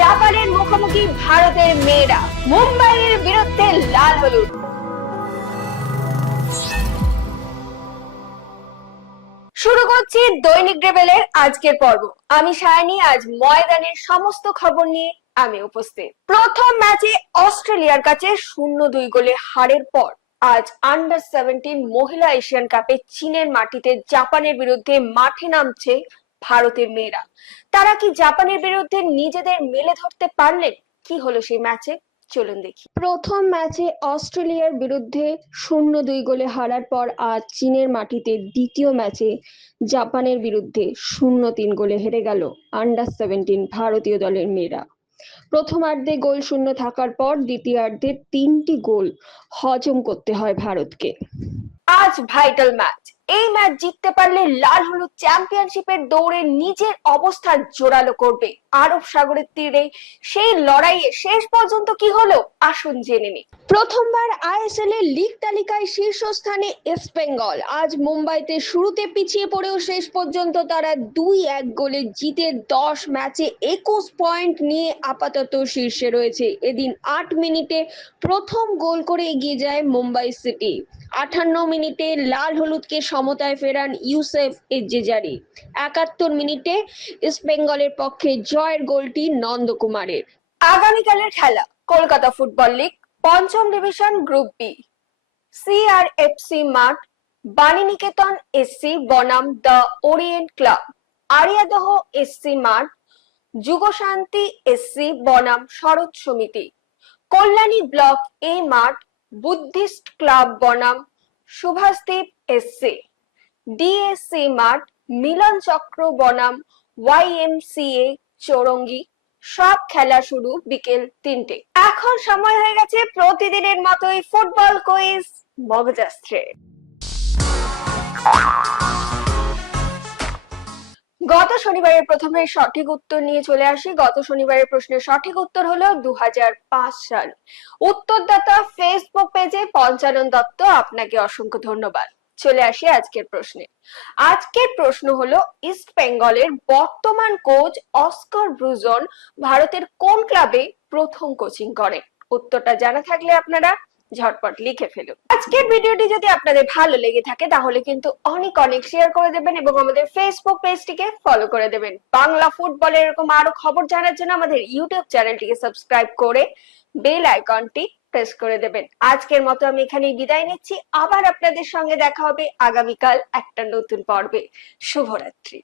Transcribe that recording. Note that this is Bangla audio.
জাপানের মুখোমুখি ভারতের মেয়েরা, মুম্বাইয়ের বিরুদ্ধে লাল হলুদ। শুরু করছি দৈনিক রেবেলের আজকের পর্ব। আমি সায়নী, আজ ময়দানের সমস্ত খবর নিয়ে আমি উপস্থিত। প্রথম ম্যাচে অস্ট্রেলিয়ার কাছে 0-2 গোলে হারের পর আজ আন্ডার 17 মহিলা এশিয়ান কাপে চীনের মাটিতে জাপানের বিরুদ্ধে মাঠে নামছে ভারতের মেয়েরা। তারা কি জাপানের বিরুদ্ধে নিজেদের মেলে ধরতে পারলেন? কি হলো সেই ম্যাচে, চলুন দেখি। প্রথম ম্যাচে অস্ট্রেলিয়ার বিরুদ্ধে 0-2 গোলে হারার পর আজ চীনের মাটিতে দ্বিতীয় ম্যাচে জাপানের বিরুদ্ধে 0-3 গোলে হেরে গেল আন্ডার 17 ভারতীয় দলের মেয়েরা। প্রথমার্ধে গোল শূন্য থাকার পর দ্বিতীয়ার্ধে 3টি গোল হজম করতে হয় ভারতকে। আজ ভাইটাল ম্যাচ। এই ম্যাচ জিততে পারলে লাল হলুদ চ্যাম্পিয়নশিপের দৌড়ে নিজের অবস্থান জোরালো করবে। আরব সাগরের তীরে সেই লড়াইয়ে শেষ পর্যন্ত কি হলো, আসুন জেনে নিই। প্রথমবার আইএসএল এর লিগ তালিকায় শীর্ষস্থানে ইস্ট বেঙ্গল। আজ মুম্বাইতে শুরুতে পিছিয়ে পড়েও শেষ পর্যন্ত তারা 2-1 গোলে জিতে 10 ম্যাচে 21 পয়েন্ট নিয়ে আপাতত শীর্ষে রয়েছে। এদিন 8 মিনিটে প্রথম গোল করে এগিয়ে যায় মুম্বাই সিটি। 58 মিনিটে লাল হলুদকে সমতায় ফেরান ইউসেফ এজ্জেজারি। 71 মিনিটে ইস্ট বেঙ্গলের পক্ষে জয়ের গোলটি নন্দকুমারের। আগামীকালের খেলা কলকাতা ফুটবল লিগ পঞ্চম ডিভিশন গ্রুপ বি। সিআরএফসি মাঠ, বাণীনিকেতন এসসি বনাম the Orient club. Ariadaha SC মাঠ, যুগশান্তি এসসি বনাম শরৎ সমিতি। কল্যাণী ব্লক এ মাঠ, বুদ্ধিস্ট ক্লাব বনাম শুভাস্তিপ এসসি। ডিএসসি মাঠ, মিলন চক্র বনাম ওয়াইএমসিএ চৌরঙ্গি। সব খেলা শুরু বিকেল 3টে। এখন সময় হয়ে গেছে প্রতিদিনের মতোই ফুটবল কুইজ মগজাস্ত্রে। গত শনিবারের প্রথমে সঠিক উত্তর নিয়ে চলে আসি। গত শনিবারের প্রশ্নের সঠিক উত্তর হলো 2005 সাল। উত্তরদাতা ফেসবুক পেজে পঞ্চানন দত্ত, আপনাকে অসংখ্য ধন্যবাদ। চলে আসি আজকের প্রশ্নে। আজকের প্রশ্ন হলো, ইস্ট বেঙ্গলের বর্তমান কোচ অস্কার ব্রুজন ভারতের কোন ক্লাবে প্রথম কোচিং করেন? উত্তরটা জানা থাকলে আপনারা ঝটপট লিখে ফেলুন। আজকের ভিডিওটি যদি আপনাদের ভালো লেগে থাকে তাহলে কিন্তু অনেক অনেক শেয়ার করে দেবেন এবং আমাদের ফেসবুক পেজটিকে ফলো করে দেবেন। বাংলা ফুটবলের এরকম আরো খবর জানার জন্য আমাদের ইউটিউব চ্যানেলটিকে সাবস্ক্রাইব করে বেল আইকনটি প্রেস করে দেবেন। আজকের মতো আমি এখানেই বিদায় নিচ্ছি। আবার আপনাদের সঙ্গে দেখা হবে আগামীকাল একটা নতুন পর্বে। শুভরাত্রি।